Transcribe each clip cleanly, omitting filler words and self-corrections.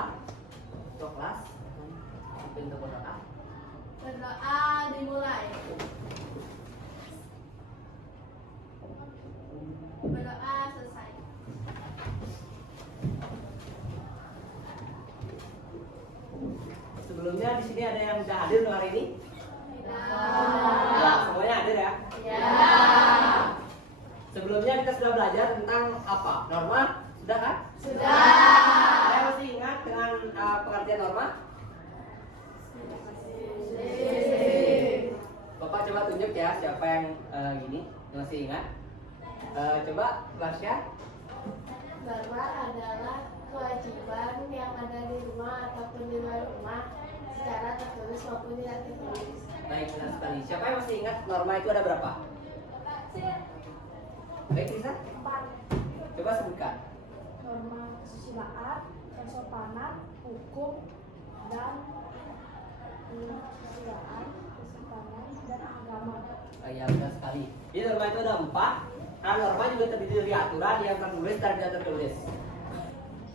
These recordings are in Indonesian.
berdoa. Untuk kelas, pintu berdoa. Berdoa dimulai. Berdoa selesai. Sebelumnya di sini ada yang sudah hadir untuk hari ini? Ya. Semuanya hadir ya? Ya. Sebelumnya kita sudah belajar tentang apa? Norma? Sudah kan? Sudah. Saya masih ingat dengan pengertian norma? Bapak coba tunjuk ya siapa yang gini masih ingat. Coba Lasya. Norma adalah kewajiban yang ada di rumah ataupun di luar rumah secara tertulis maupun tidak tertulis. Baik, benar sekali. Siapa yang masih ingat norma itu ada berapa? Baik, Lisa. 4. Coba sebutkan. Norma kesusilaan, kesopanan, hukum, dan kesusilaan, kesopanan, dan agama. Ya, benar sekali. Jadi norma itu ada 4. Nah, norma juga terdiri dari aturan yang tertulis dan tidak tertulis.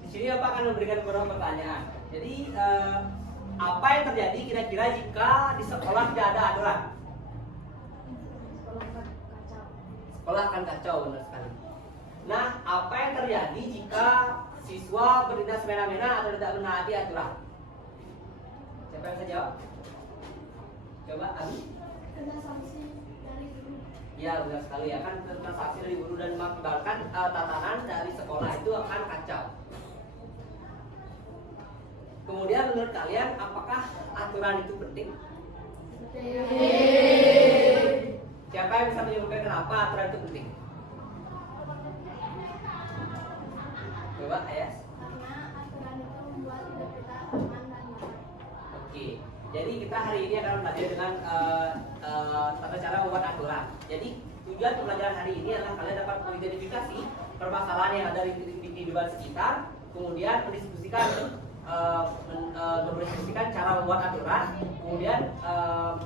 Di sini Bapak akan memberikan beberapa pertanyaan. Jadi, apa yang terjadi kira-kira jika di sekolah tidak ada aturan? Sekolah akan kacau, benar sekali. Nah, apa yang terjadi jika siswa bertindak semena-mena atau tidak menaati aturan? Siapa yang bisa jawab? Coba, Abi. Kena sanksi dari guru. Ya, benar sekali ya, kan tentang sanksi dari guru dan mengakibatkan tatanan dari sekolah itu akan kacau. Kemudian menurut kalian apakah aturan itu penting? Siapa yang bisa menyebutkan kenapa aturan itu penting? Coba, Ayas. Karena aturan itu membuat hidup kita aman dan nyaman. Oke, jadi kita hari ini akan belajar dengan tata cara membuat aturan. Jadi tujuan pembelajaran hari ini adalah kalian dapat mengidentifikasi permasalahan yang ada di kehidupan sekitar, kemudian mendiskusikan cara membuat aturan, kemudian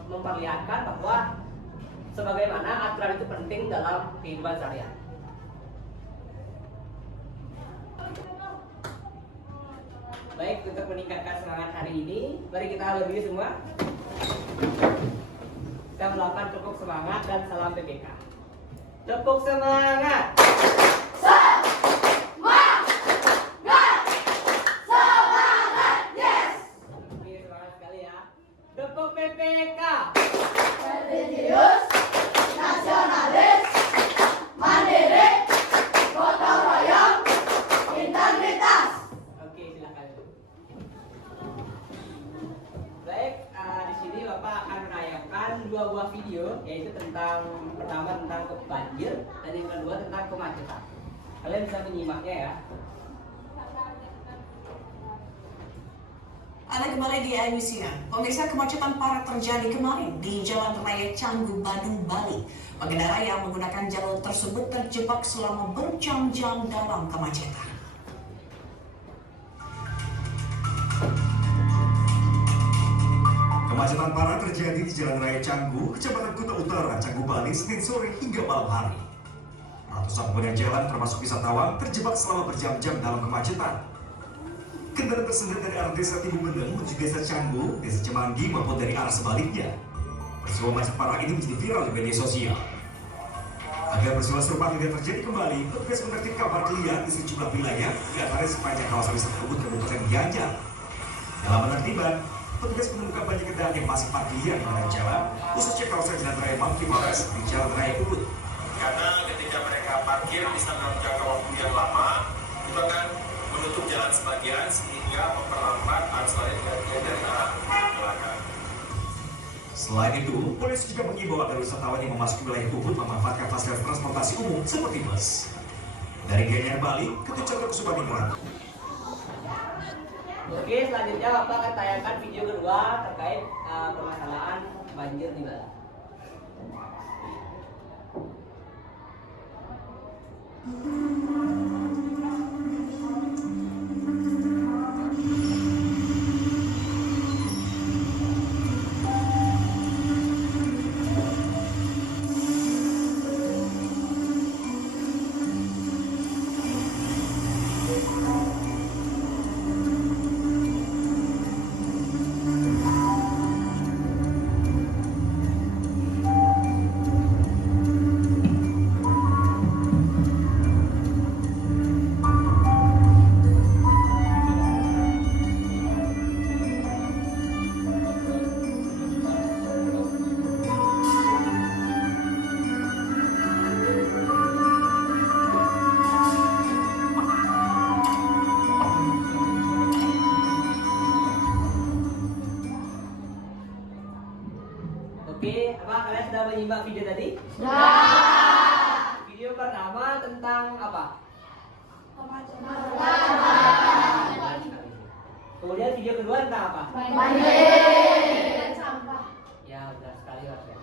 memperlihatkan bahwa sebagaimana aturan itu penting dalam kehidupan seharian. Baik, untuk meningkatkan semangat hari ini, mari kita berdiri semua. Kita melakukan tepuk semangat dan salam PPK. Tepuk semangat. Oke, semangat sekali ya. Tepuk PPK. Religius, nasionalis, mandiri, gotong royong, integritas. Oke, silakan. Baik, di sini Bapak akan menayangkan 2 buah video, yaitu pertama tentang banjir dan yang kedua tentang kemacetan. Kalian bisa menyimaknya ya. Anda kembali di Siang. Pemirsa, kemacetan parah terjadi kemarin di Jalan Raya Canggu, Badung, Bali. Pengendara yang menggunakan jalur tersebut terjebak selama berjam-jam dalam kemacetan. Kemacetan parah terjadi di Jalan Raya Canggu, Kecamatan Kuta Utara, Canggu, Bali, Senin sore hingga malam hari. Ratusan pengguna jalan termasuk wisatawan terjebak selama berjam-jam dalam kemacetan. Kendaraan tersendat dari arah desa Timur Beneng menuju desa Canggu, desa Cemanggi maupun dari arah sebaliknya. Peristiwa macet parah ini menjadi viral di media sosial. Agar peristiwa serupa tidak terjadi kembali, petugas menertibkan parkir liar di sejumlah wilayah, di antaranya sepanjang kawasan wisata Ubud Kabupaten Gianyar. Dalam penertiban, petugas menemukan banyak kendaraan yang masih parkir liar di badan jalan, khususnya kawasan Jalan Raya Mampi Polres di Jalan Raya Ubud. Karena ketika mereka parkir bisa dalam jangka waktu yang lama, itu akan menutup jalan sebagian sehingga memperlambat arus lalu lintas dari arah belakang. Selain itu, polisi juga mengimbau agar wisatawan yang memasuki wilayah Ubud memanfaatkan fasilitas transportasi umum seperti bus. Dari Gianyar, Bali, Ketut Chandra Kusuma. Oke, selanjutnya Bapak akan tayangkan video kedua terkait permasalahan banjir di Bali. jadi? Video pertama tentang apa? Kemudian video kedua tentang apa? Dan sampah. Ya, benar sekali Mas ya.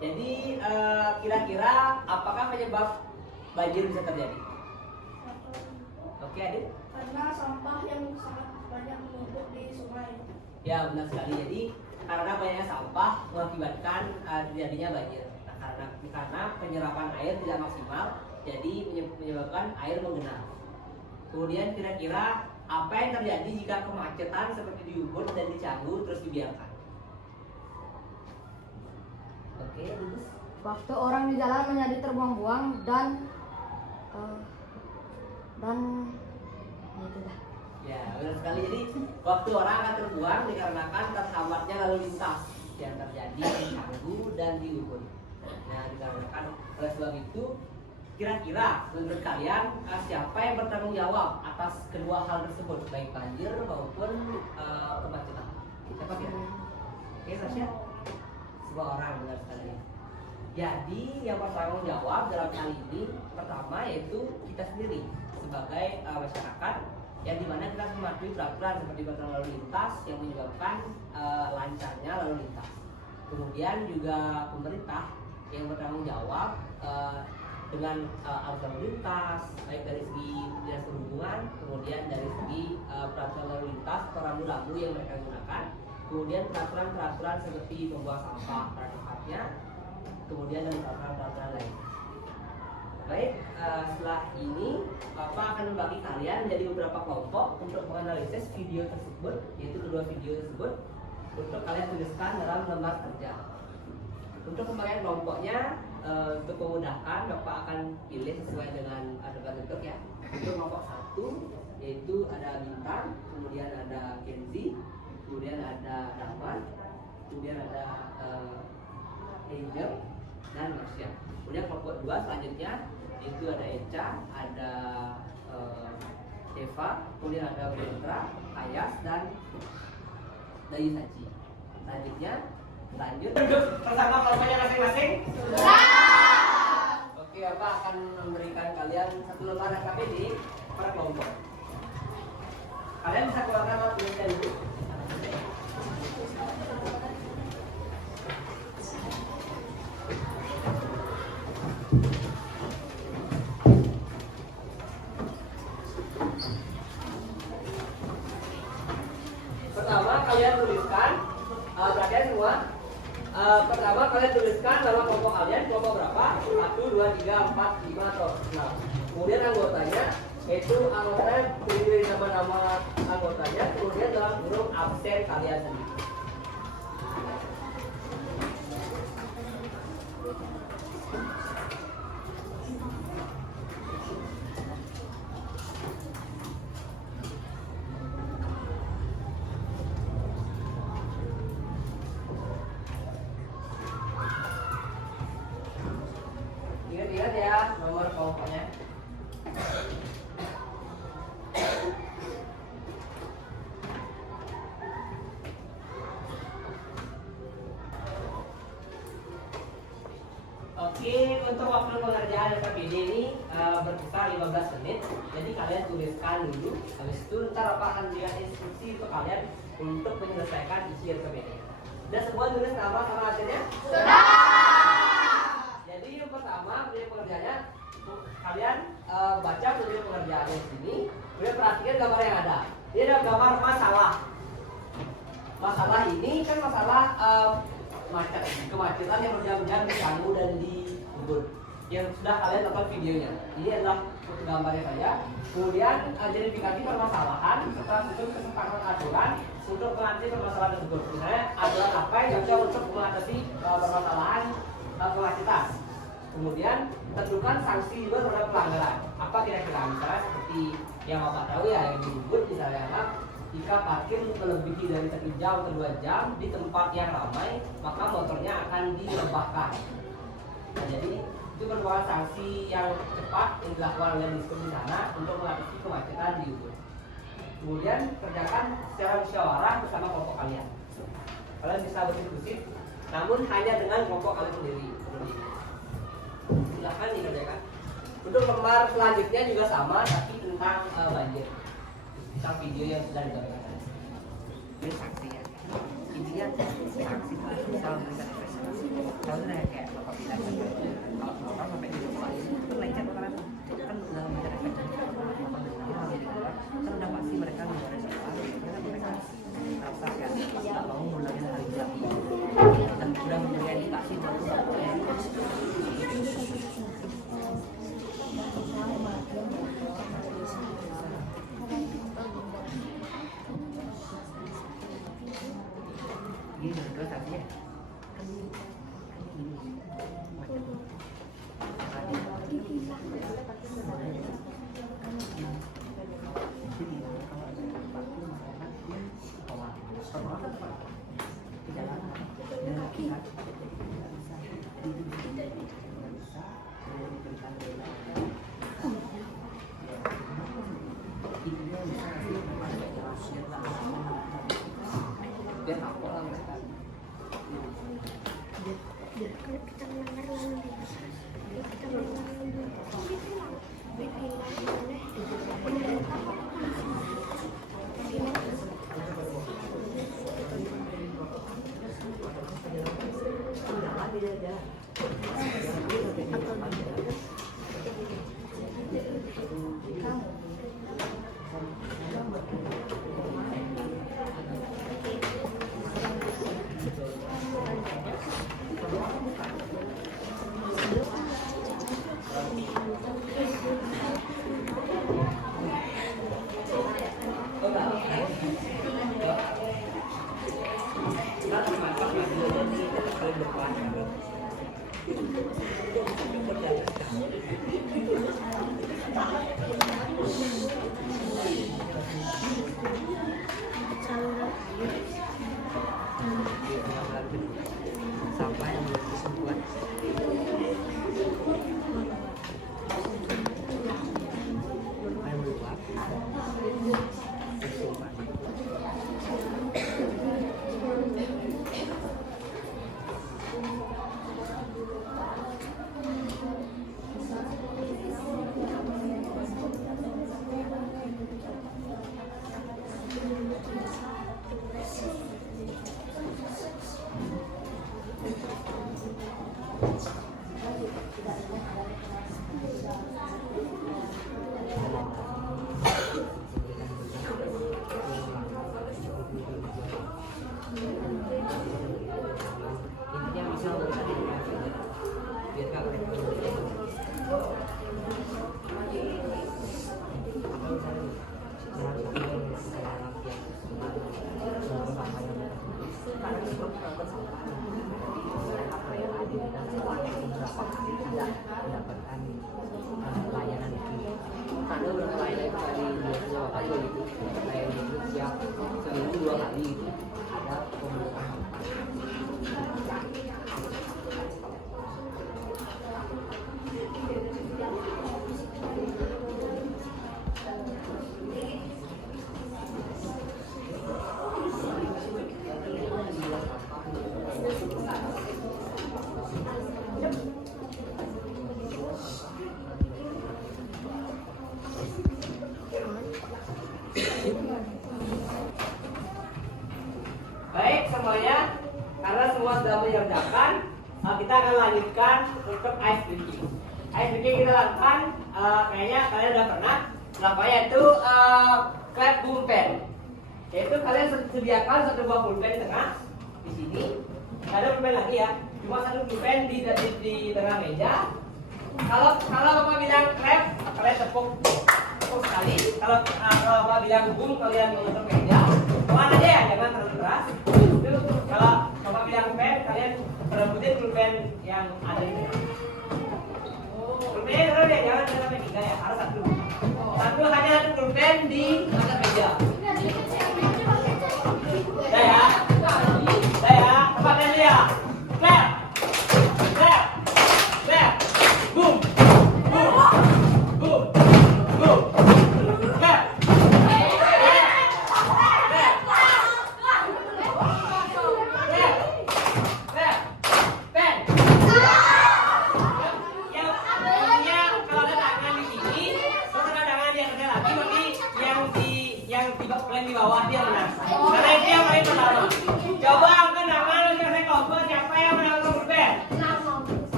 Jadi kira-kira apakah penyebab banjir bisa terjadi? Oke, Adit? Karena sampah yang sangat banyak menumpuk di sungai. Ya, benar sekali. Jadi karena banyaknya sampah mengakibatkan terjadinya banjir. Nah, karena penyerapan air tidak maksimal, jadi menyebabkan air menggenang. Kemudian kira-kira apa yang terjadi jika kemacetan seperti di Ubud dan di Canggu terus dibiarkan? Oke, Lulus. Waktu orang di jalan menjadi terbuang-buang dan ya itu dah. Ya, benar sekali. Jadi waktu orang akan terbuang dikarenakan terhambatnya lalu lintas yang terjadi di Canggu dan di Ubud. Nah, dikarenakan oleh sebab itu, kira-kira menurut kalian siapa yang bertanggung jawab atas kedua hal tersebut, baik banjir maupun kemacetan? Siapa kira? Oke, Sasha? Sebuah orang, benar sekali. Jadi yang bertanggung jawab dalam hal ini pertama yaitu kita sendiri sebagai masyarakat, yang dimana kita mematuhi peraturan seperti batasan lalu lintas yang menyebabkan lancarnya lalu lintas. Kemudian juga pemerintah yang bertanggung jawab dengan arus lalu lintas, baik dari segi dinas perhubungan, kemudian dari segi peraturan lalu lintas atau rambu-rambu yang mereka gunakan, kemudian peraturan-peraturan seperti membuang sampah pada tempatnya, kemudian dan peraturan-peraturan lain. Baik, setelah ini Bapak akan membagi kalian menjadi beberapa kelompok untuk menganalisis video tersebut, yaitu kedua video tersebut, untuk kalian tuliskan dalam lembar kerja. Untuk pembagian kelompoknya, untuk memudahkan Bapak akan pilih sesuai dengan bentuk ya. Untuk kelompok 1 yaitu ada Bintang, kemudian ada Kenzi, kemudian ada Rahman, kemudian ada Angel dan Marsha. Kemudian kelompok 2 selanjutnya itu ada Eca, ada Eva, kemudian ada Brendra, Ayas dan Dayu Saji. Selanjutnya lanjut bersama kelompoknya masing-masing. Oke, Bapak akan memberikan kalian satu lembar KPD per kelompok. Kalian bisa keluarkan alat tulisnya dulu. Pertama kalian tuliskan, perhatian semua. Pertama kalian tuliskan nama kelompok kalian, kelompok berapa? 1, 2, 3, 4, 5 atau 6. Kemudian anggotanya, yaitu anggotanya pilih dari nama-nama anggotanya, kemudian dalam huruf absen kalian sendiri. Ingat-ingat ya nomor kelompoknya. Oke, untuk waktu pengerjaan KPD ini berkisar 15 menit. Jadi kalian tuliskan dulu. Habis itu ntar Bapak akan berikan instruksi untuk kalian untuk menyelesaikan isi KPD. Sudah semua tulis nama sama hasilnya? Sudah. Jadi yang pertama video pengerjaannya kalian baca video pengerjaannya di sini. Kemudian perhatikan gambar yang ada. Ini ada gambar masalah. Masalah ini kan masalah kemacetan yang berjam-jam di Canggu dan di Ubud yang sudah kalian tonton videonya. Ini adalah gambarnya saja. Kemudian identifikasi permasalahan serta susun kesepakatan aturan untuk mengatasi permasalahan tersebut. Misalnya aturan apa yang cocok untuk mengatasi permasalahan kemacetan. Kemudian tentukan sanksi juga terhadap pelanggaran. Apa kira-kira? Misalnya seperti yang Bapak tahu ya, yang di Ubud misalnya jika parkir melebihi dari 1 jam atau 2 jam di tempat yang ramai, maka motornya akan direbahkan. Nah, jadi itu merupakan sanksi yang cepat yang dilakukan oleh Diskub di sana untuk mengatasi kemacetan di Ubud. Kemudian kerjakan secara musyawarah bersama kelompok kalian. Kalian bisa berdiskusi, namun hanya dengan kelompok kalian sendiri. silakan dikerjakan. Untuk lembar selanjutnya juga sama, tapi tentang banjir. Tentang video yang sudah digambarkan. Ini saksi ya. Intinya saksi misal mereka presentasi. Kalau udah kayak bapak bilang, kalau bapak sampai di rumah itu lecet orang kan udah mereka kan udah pasti mereka mereka rasa kan nggak mau ngulangin hal itu lagi dan udah memberikan indikasi ini berdua saja dia tahu lah mereka. Kalau kita melanggar lalu lintas, kalau kita melanggar lalu lintas, sampai kesimpulan air meluap intinya bisa bisa biar nggak mendapatkan layanan itu karena beberapa layanan itu dari 2 kali gitu layanan itu siap seminggu 2 kali gitu ada pembukaan. Baik semuanya, karena semua sudah mengerjakan, kita akan lanjutkan untuk ice breaking. Ice breaking kita lakukan, kayaknya kalian udah pernah lakukan yaitu clap pulpen. Yaitu kalian sediakan satu buah pulpen di tengah, di sini. Nggak ada pulpen lagi ya, cuma satu pulpen di tengah meja. Kalau bapak bilang clap, kalian tepuk sekali. Kalau bapak bilang boom, kalian mengetuk meja. Pelan aja ya, jangan terlalu keras. Itu kalau bapak bilang pen, kalian perebutin pulpen yang ada di tengah. Pulpennya terus ya, jangan sampai 3 ya, harus satu. Hanya satu pulpen di atas meja. Udah ya, tempatnya dia. Clap, clap, clap, boom, boom, boom, boom, clap.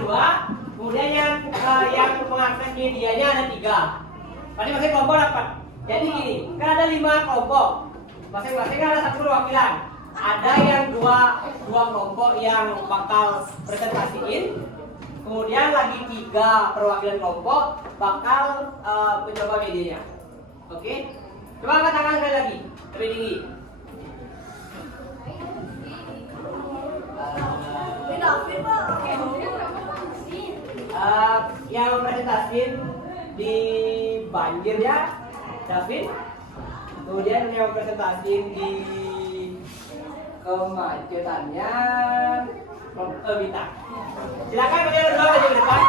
2, kemudian yang mengakses medianya ada 3. Berarti masing kelompok dapat. Jadi gini, kan ada 5 kelompok. Masing-masing ada 1 perwakilan. Ada yang dua kelompok yang bakal presentasiin. Kemudian lagi 3 perwakilan kelompok bakal mencoba medianya. Oke? Coba angkat tangan sekali lagi, lebih tinggi. Yang presentasiin di banjir ya, David. Kemudian yang presentasiin di kemacetannya, Bintang. Silakan kalian berdua maju ke depan.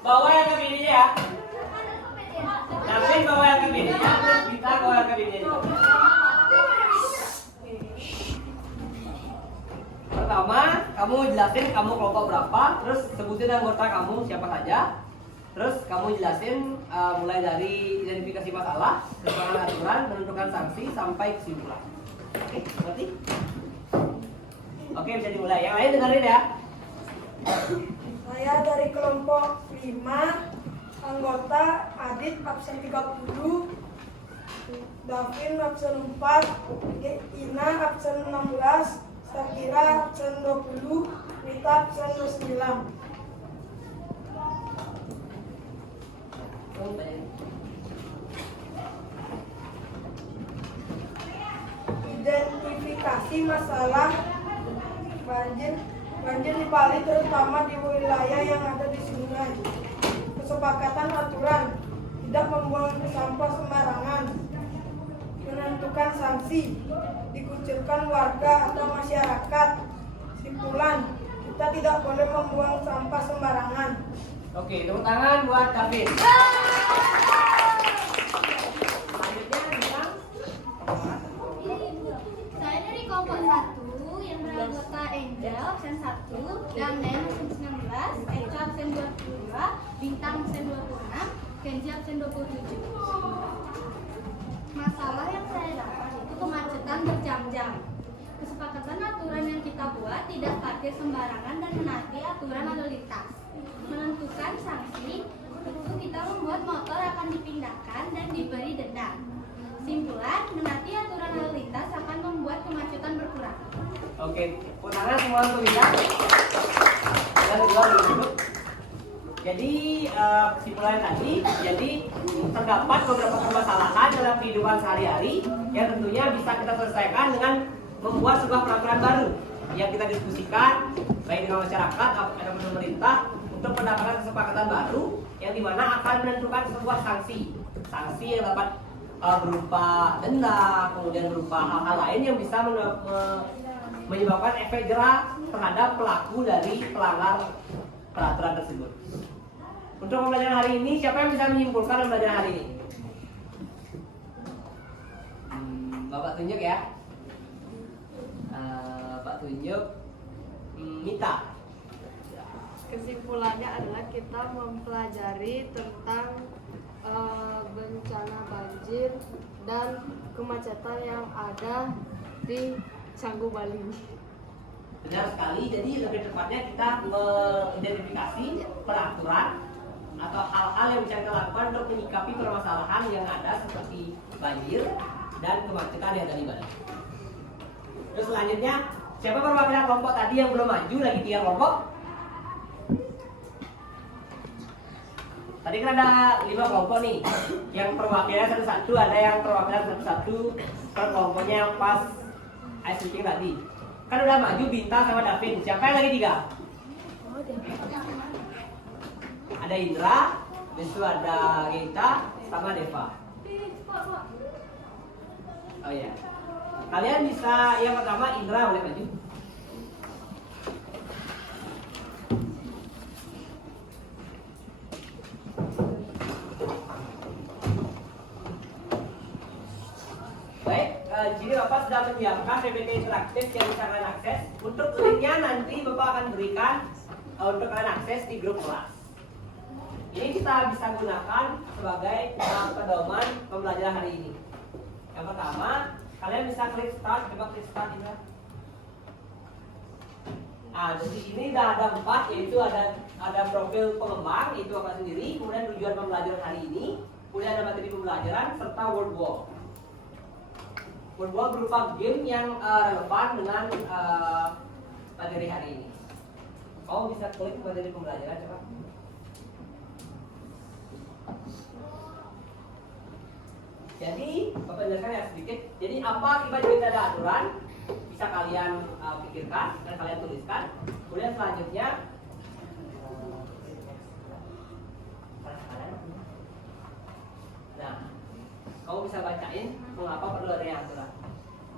Bawa yang ke medianya ya. David bawa yang ke medianya, terus Bintang bawa yang ke medianya. Pertama, kamu jelasin kamu kelompok berapa, terus sebutin anggota kamu siapa saja. Terus kamu jelasin mulai dari identifikasi masalah, keseluruhan aturan, menentukan sanksi sampai kesimpulan. Oke, ngerti? Oke, bisa dimulai. Yang lain dengerin ya. Saya dari kelompok 5, anggota Adit absen 30, Davin absen 4, Ina absen 16, Sakira absen 20, Rita absen 29. Identifikasi masalah banjir di Bali terutama di wilayah yang ada di sungai. Kesepakatan aturan tidak membuang sampah sembarangan, menentukan sanksi, dikucilkan warga atau masyarakat. Simpulan, kita tidak boleh membuang sampah sembarangan. Oke, tepuk tangan buat David. Selanjutnya Bintang. Saya dari kelompok 1 yang beranggota Angel absen 1, Danen absen 19, Eca absen 22, Bintang absen 26, Kenji absen 27. Masalah yang saya dapat itu kemacetan berjam-jam. Kesepakatan aturan yang kita buat tidak parkir sembarangan dan menaati aturan lalu lintas. Menentukan sanksi itu kita membuat motor akan dipindahkan dan diberi denda. Simpulan, menaati aturan lalu lintas akan membuat kemacetan berkurang. Oke, tepuk tangan semua untuk Bintang. Dan kedua duduk. Jadi kesimpulannya tadi, jadi terdapat beberapa permasalahan dalam kehidupan sehari-hari yang tentunya bisa kita selesaikan dengan membuat sebuah peraturan baru yang kita diskusikan baik dengan masyarakat ataupun pemerintah untuk mendapatkan kesepakatan baru yang dimana akan menentukan sebuah sanksi yang dapat berupa denda, kemudian berupa hal-hal lain yang bisa menyebabkan efek jerah terhadap pelaku dari pelanggar peraturan tersebut. Untuk pembelajaran hari ini, siapa yang bisa menyimpulkan pembelajaran hari ini? Bapak tunjuk ya. Bapak tunjuk. Mita. Kesimpulannya adalah kita mempelajari tentang bencana banjir dan kemacetan yang ada di Canggu Bali. Benar sekali, jadi lebih tepatnya kita mengidentifikasi peraturan atau hal-hal yang bisa kita lakukan untuk menyikapi permasalahan yang ada seperti banjir dan kemacetan yang ada di Bali. Terus selanjutnya, siapa perwakilan kelompok tadi yang belum maju, lagi 3 kelompok? Tadi kan ada 5 kelompok nih, yang perwakilan satu-satu, ada yang perwakilan satu-satu per kelompoknya yang pas ice skating tadi. Kan udah maju Bintang sama Davin, siapa yang lagi 3? Ada Indra, besok ada Gita sama Deva. Oh iya, kalian bisa yang pertama Indra boleh maju. Baik, jadi Bapak sudah menyiapkan PPT interaktif yang bisa kalian akses. Untuk linknya nanti Bapak akan berikan untuk kalian akses di grup kelas. Ini kita bisa gunakan sebagai pedoman pembelajaran hari ini. Yang pertama, kalian bisa klik start, coba klik start ini. Nah, di sini ada 4, yaitu ada profil pengembang, itu apa sendiri, kemudian tujuan pembelajaran hari ini, kemudian ada materi pembelajaran serta word walk. Word walk berupa game yang relevan dengan materi hari ini. Kamu bisa klik materi pembelajaran coba. Jadi, Bapak jelaskan ya sedikit. Jadi apa akibat jika ada aturan? Bisa kalian pikirkan dan kalian tuliskan. Kemudian selanjutnya nah, kamu bisa bacain mengapa perlu adanya aturan.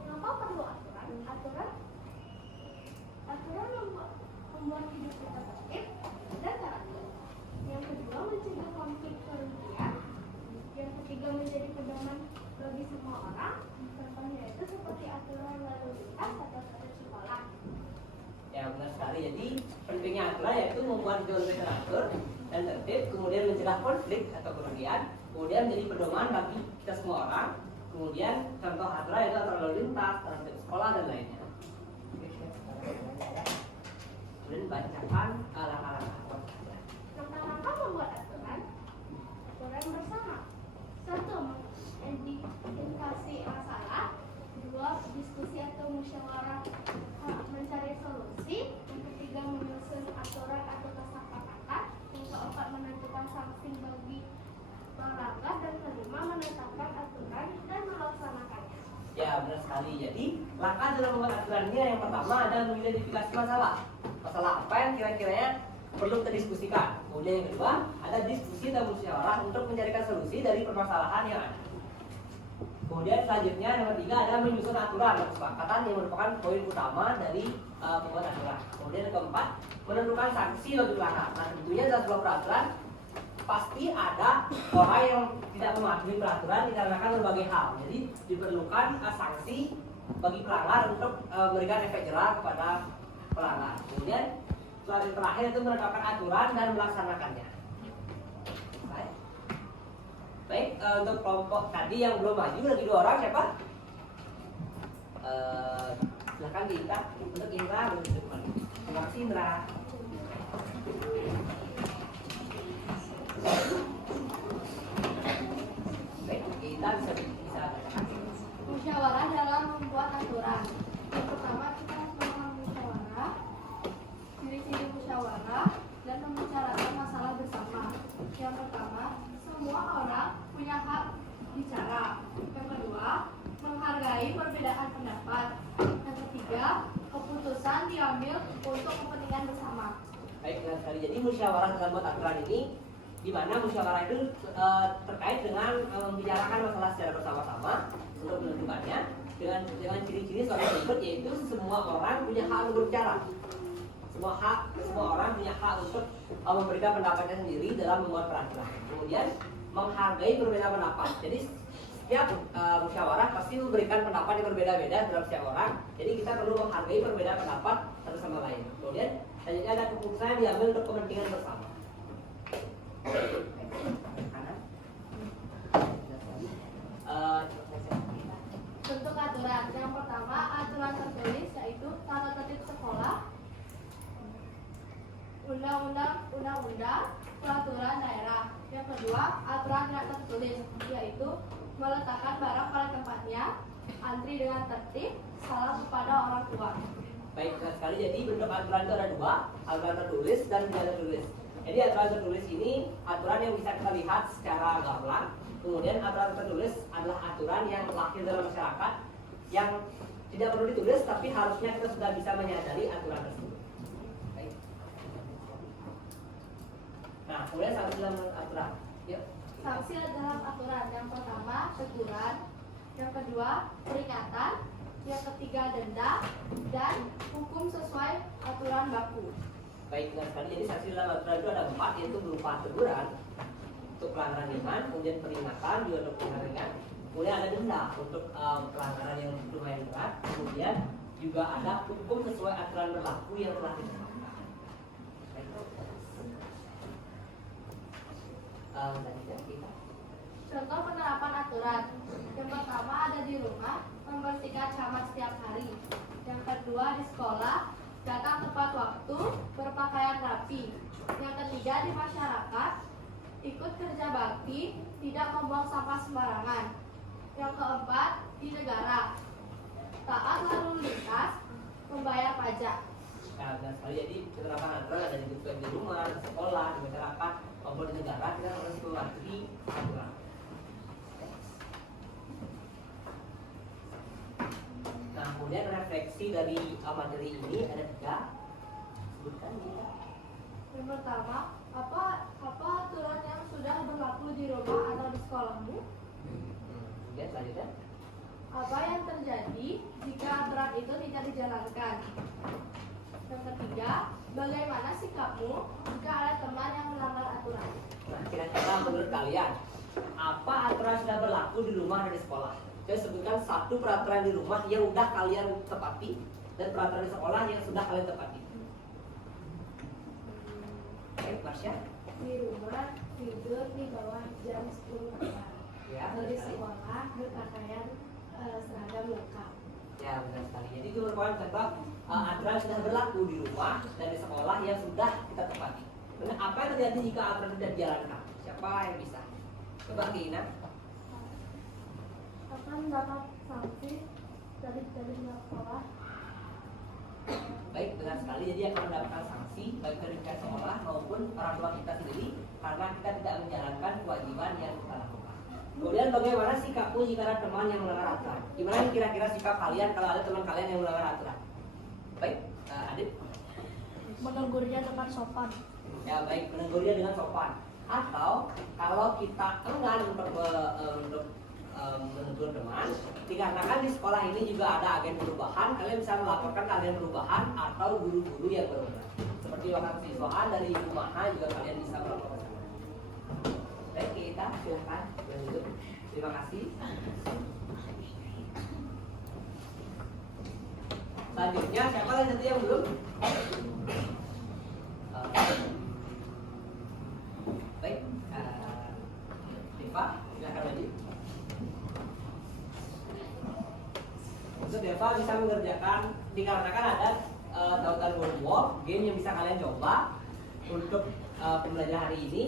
Mengapa perlu aturan? Aturan membuat hidup kita tertib dan teratur. Yang kedua, mencegah konflik kerugian. Yang ketiga, menjadi pedoman bagi semua orang. Contohnya itu seperti aturan lalu lintas atau tata sekolah. Ya benar sekali. Jadi pentingnya aturan yaitu membuat hidup lebih teratur dan tertib, kemudian mencegah konflik atau kerugian, kemudian menjadi pedoman bagi kita semua orang. Kemudian contoh aturan itu aturan lalu lintas, terhadap sekolah dan lainnya. Kemudian bacakan langkah-langkah. Langkah-langkah membuat aturan. Aturan bersama. 1. Mengidentifikasi masalah. 2. Diskusi atau musyawarah mencari solusi. Yang ketiga, menyusun aturan atau kesepakatan. Yang keempat, menentukan sanksi bagi pelanggar. Dan kelima, menetapkan aturan dan melaksanakannya. Ya benar sekali. Jadi langkah dalam membuat aturan ini yang pertama adalah mengidentifikasi masalah. Masalah apa yang kira-kiranya perlu kita diskusikan. Kemudian yang kedua ada diskusi dan musyawarah untuk mencarikan solusi dari permasalahan yang ada. Kemudian selanjutnya yang ketiga adalah menyusun aturan dan kesepakatan yang merupakan poin utama dari pembuat aturan. Kemudian yang keempat menentukan sanksi bagi pelanggar. Nah tentunya dalam sebuah peraturan pasti ada orang yang tidak mematuhi peraturan dikarenakan berbagai hal. Jadi diperlukan sanksi bagi pelanggar untuk memberikan efek jerah kepada pelanggar. Kemudian yang terakhir itu menetapkan aturan dan melaksanakannya. Baik, untuk kelompok tadi yang belum maju lagi 2 orang siapa? Silakan Indra, untuk Indra belum kembali. Terima kasih Indra. Baik, kita bisa bacakan. Musyawarah dalam membuat aturan. Yang pertama kita harus memahami musyawarah, ciri-ciri musyawarah, dan membicarakan masalah bersama. Yang pertama, semua orang punya hak bicara. Yang kedua, menghargai perbedaan pendapat. Yang ketiga, keputusan diambil untuk kepentingan bersama. Baik, benar sekali. Jadi musyawarah dalam membuat aturan ini di mana musyawarah itu terkait dengan membicarakan masalah secara bersama-sama untuk menentukannya dengan ciri-ciri sebagai berikut, yaitu semua orang punya hak untuk berbicara. Semua orang punya hak untuk memberikan pendapatnya sendiri dalam membuat peraturan. Kemudian menghargai perbedaan pendapat. Jadi setiap musyawarah pasti memberikan pendapat yang berbeda-beda dalam setiap orang. Jadi kita perlu menghargai perbedaan pendapat satu sama lain. Kemudian selanjutnya ada keputusan yang diambil untuk kepentingan bersama. Bentuk aturan. Yang pertama, aturan tertulis yaitu tata tertib sekolah, undang-undang, peraturan daerah. Yang kedua, aturan tidak tertulis yaitu meletakkan barang pada tempatnya, antri dengan tertib, salam kepada orang tua. Baik, benar sekali. Jadi bentuk aturan itu ada 2, aturan tertulis dan tidak tertulis. Jadi aturan tertulis ini aturan yang bisa kita lihat secara gamblang. Kemudian aturan tertulis adalah aturan yang lahir dalam masyarakat yang tidak perlu ditulis, tapi harusnya kita sudah bisa menyadari aturan tersebut. Baik. Nah, kemudian sanksi dalam aturan. Yuk. Sanksi dalam aturan. Yang pertama, teguran. Yang kedua, peringatan. Yang ketiga, denda. Dan hukum sesuai aturan baku. Baik, benar sekali. Jadi sanksi dalam aturan itu ada 4, yaitu berupa teguran untuk pelanggaran ringan, kemudian peringatan juga untuk pelanggaran ringan, kemudian ada denda untuk pelanggaran yang lumayan berat, kemudian juga ada hukum sesuai aturan berlaku yang telah ditetapkan. Contoh penerapan aturan. Yang pertama ada di rumah, membersihkan kamar setiap hari. Yang kedua di sekolah, datang tepat waktu, berpakaian rapi. Yang ketiga, di masyarakat, ikut kerja bakti, tidak membuang sampah sembarangan. Yang keempat, di negara, taat lalu lintas, membayar pajak. Nah, benar sekali. Jadi penerapan aturan ada di rumah, di sekolah, di masyarakat, maupun di negara, kita harus mematuhi aturan. Nah, kemudian refleksi dari materi ini ada 3. Sebutkan kita. Yang pertama, apa aturan yang sudah berlaku di rumah atau di sekolahmu? Kemudian selanjutnya. Apa yang terjadi jika aturan itu tidak dijalankan? Yang ketiga, bagaimana sikapmu jika ada teman yang melanggar aturan? Nah, kira-kira menurut kalian, apa aturan sudah berlaku di rumah dan di sekolah? Saya sebutkan 1 peraturan di rumah yang sudah kalian tepati dan peraturan di sekolah yang sudah kalian tepati. Baik, Marsha. Di rumah tidur di bawah jam 10 malam. Ya, Kalau benar di sekali. sekolah berpakaian seragam lengkap. Ya, benar sekali. Jadi itu merupakan contoh aturan sudah berlaku di rumah dan di sekolah yang sudah kita tepati. Nah, apa yang terjadi jika aturan tidak dijalankan? Siapa yang bisa? Coba Kina. Akan dapat sanksi dari pihak sekolah. Baik, benar sekali. Jadi akan mendapatkan sanksi baik dari pihak sekolah maupun orang tua kita sendiri karena kita tidak menjalankan kewajiban yang kita lakukan. Kemudian bagaimana sikapmu jika ada teman yang melanggar aturan? Gimana kira-kira sikap kalian kalau ada teman kalian yang melanggar aturan? Baik, Adit. Menegurnya dengan sopan. Ya baik, menegurnya dengan sopan. Atau kalau kita enggan untuk menegur teman, dikarenakan di sekolah ini juga ada agen perubahan, kalian bisa melaporkan ke agen perubahan atau guru-guru yang berwenang. Seperti waktu siswaan dari Kumaha juga kalian bisa melaporkan. Baik, kita silakan lanjut. Terima kasih. Selanjutnya siapa lagi satu yang belum? Baik, Diva, silakan lanjut. Untuk Deva bisa mengerjakan dikarenakan ada tautan word game yang bisa kalian coba untuk pembelajaran hari ini.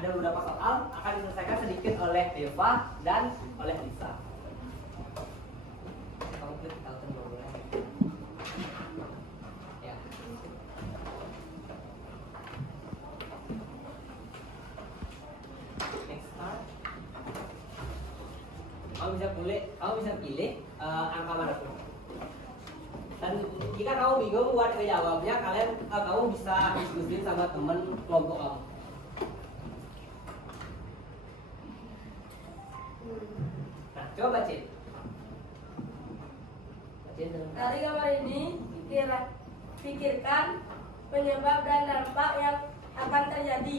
Ada beberapa soal akan diselesaikan sedikit oleh Deva dan oleh Lisa. Kamu klik tautan word ya. Next start. Kamu bisa pilih angka manapun. Dan jika kamu bingung buat jawabnya, kamu bisa diskusi sama teman kelompok kamu. Nah, coba baca. Dari gambar ini, pikirkan penyebab dan dampak yang akan terjadi.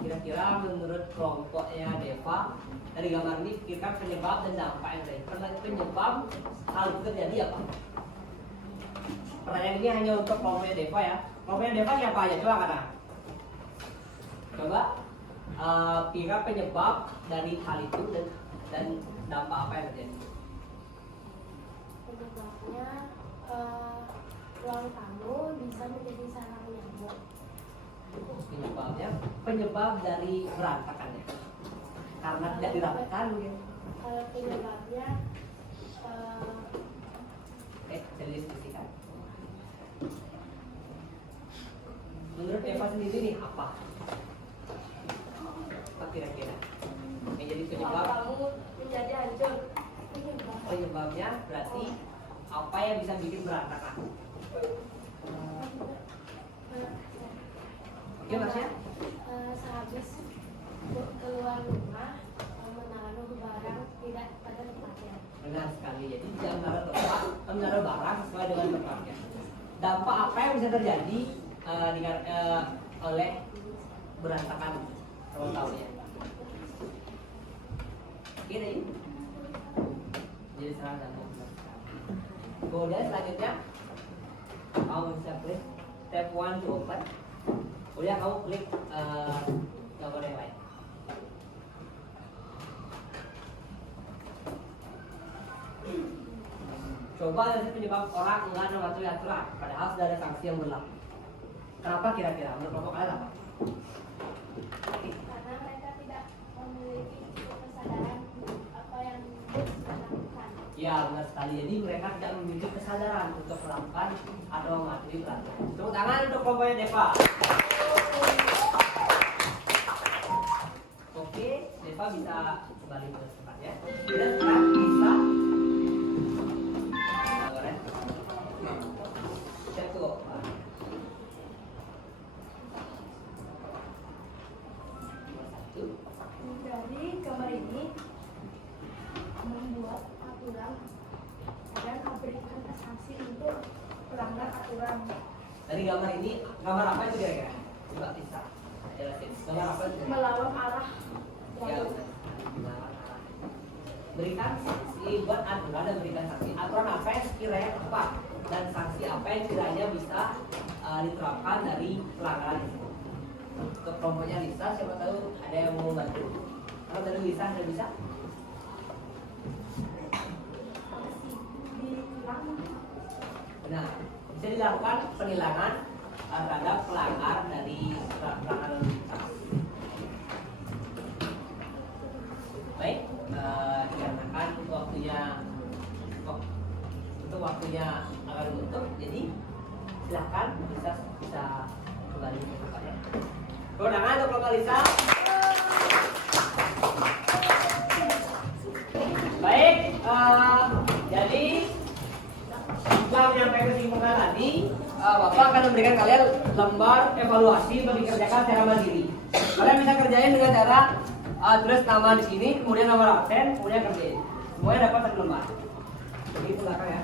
Kira-kira menurut kelompoknya Deva, dari gambar ini pikirkan penyebab dan dampak yang terjadi. Penyebab hal itu terjadi apa? Pertanyaan ini hanya untuk kelompoknya Deva ya. Kelompoknya Deva siapa aja? Coba kata. Coba pikirkan penyebab dari hal itu dan dampak apa yang terjadi. Penyebabnya ruang tamu bisa menjadi sarang nyamuk. Penyebab dari berantakannya karena tidak dirapatkan mungkin. Kalau penyebabnya Bisa didiskusikan. Menurut Eva sendiri nih apa kira-kira yang jadi penyebab? Kamu menjadi hancur. Penyebabnya berarti apa yang bisa bikin berantakan? Oke, Masnya? sehabis keluar rumah menaruh barang tidak pada tempatnya. Benar sekali. Jadi tidak menaruh barang sesuai dengan tempatnya. Dampak apa yang bisa terjadi oleh berantakan ruang tamunya? Oke, ini jadi serang dan kemudian selanjutnya kamu bisa klik tab 1 to open. Kemudian kamu klik gambar yang lain. Coba ada penyebab orang enggan mematuhi aturan, padahal sudah ada sanksi yang berlaku. Kenapa kira-kira? Menurut kelompok kalian apa? Karena mereka tidak memiliki kesadaran apa yang mereka lakukan. Ya, benar sekali. Jadi mereka tidak memiliki kesadaran untuk melakukan atau mematuhi peraturan. Tepuk tangan untuk kelompoknya Deva. Oke, Deva bisa kembali ke tempatnya. Dan sekarang bisa Dari gambar ini membuat aturan dan memberikan sanksi untuk pelanggar aturan. dari gambar ini, gambar apa itu kira-kira? Coba bisa jelasin. Gambar apa itu? Melawan arah Ya, berikan sanksi, buat aturan dan berikan sanksi. Aturan apa yang sekiranya tepat dan sanksi apa yang kiranya bisa diterapkan dari pelanggaran itu. Untuk kelompoknya Lisa, siapa tahu ada yang mau bantu? Kalau dari Lisa ada bisa? Nah, bisa dilakukan penilangan terhadap pelanggar dari pelanggaran lalu lintas. Baik, dikarenakan untuk waktunya akan ditutup, jadi silakan bisa kembali ke tempatnya. Kewenangan untuk kelompok Lisa. Baik, jadi setelah menyampaikan kesimpulan tadi, Bapak akan memberikan kalian lembar evaluasi untuk dikerjakan secara mandiri. Kalian bisa kerjain dengan cara tulis nama di sini, kemudian nomor absen, kemudian kerjain. Semuanya dapat 1 lembar. Begitu belakang ya.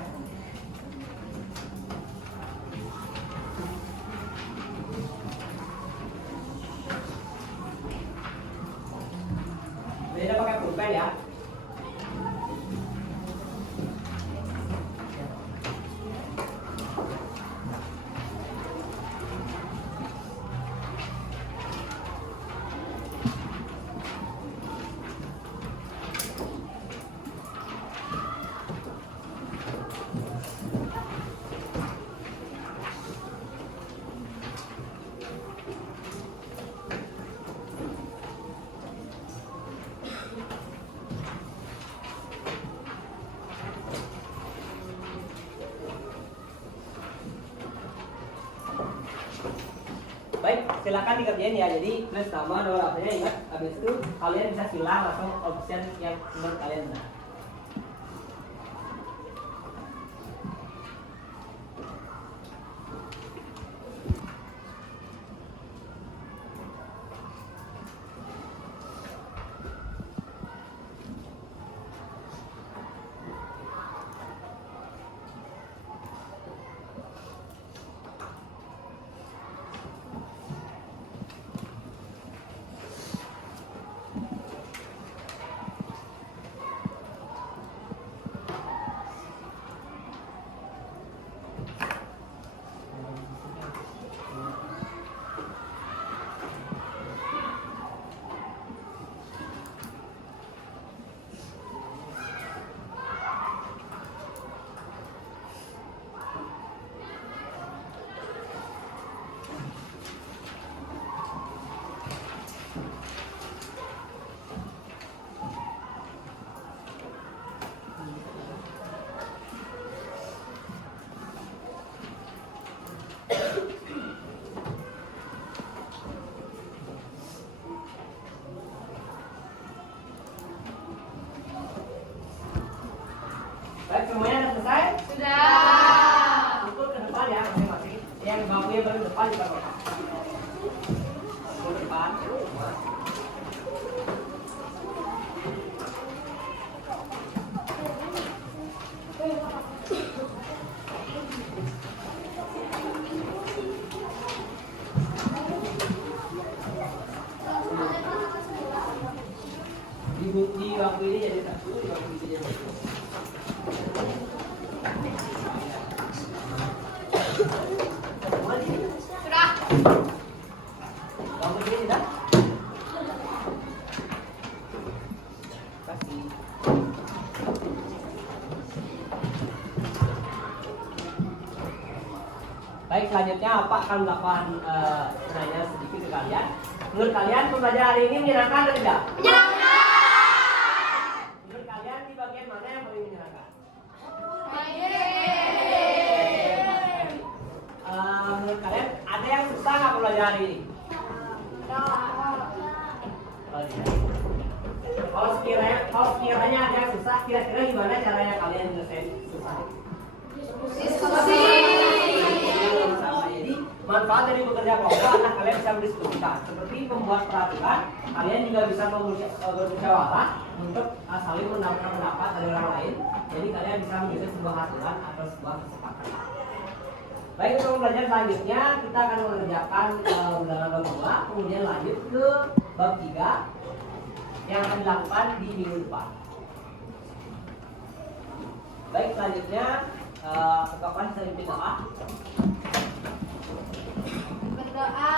Beda pakai pulpen ya. Baik, silakan dikerjain ya. Jadi tulis nama, nomor absennya, ingat. Habis itu kalian bisa silang langsung option yang menurut kalian benar. Baik, semuanya sudah selesai? Sudah. Pukul ke depan ya, masing-masing. Yang baunya baru depan juga Bapak. Pukul depan. Di waktu ini jadi 1, di waktu ini jadi 1. Sudah. Kamu ini sudah? Kasih. Baik, selanjutnya Pak akan melakukan nanya sedikit ke kalian. Menurut kalian pembelajaran hari ini menyenangkan atau tidak? Menurut kalian di bagian mana yang paling menyenangkan? Menurut kalian ada yang susah nggak pembelajaran hari ini? Oh, tidak. Kalau sekiranya ada yang susah, kira-kira gimana caranya kalian menyelesaikan susah? Diskusi. Jadi manfaat dari bekerja kelompok adalah kalian bisa berdiskusikan. Seperti membuat peraturan, kalian juga bisa bermusyawarah untuk saling mendapatkan pendapat dari orang lain. Jadi kalian bisa menyusun sebuah aturan atau sebuah kesepakatan. Baik, untuk pembelajaran selanjutnya kita akan mengerjakan undangan bab 2, kemudian lanjut ke bab 3 yang akan dilakukan di minggu depan. Baik, selanjutnya Ketua kelas saya pimpin doa. Berdoa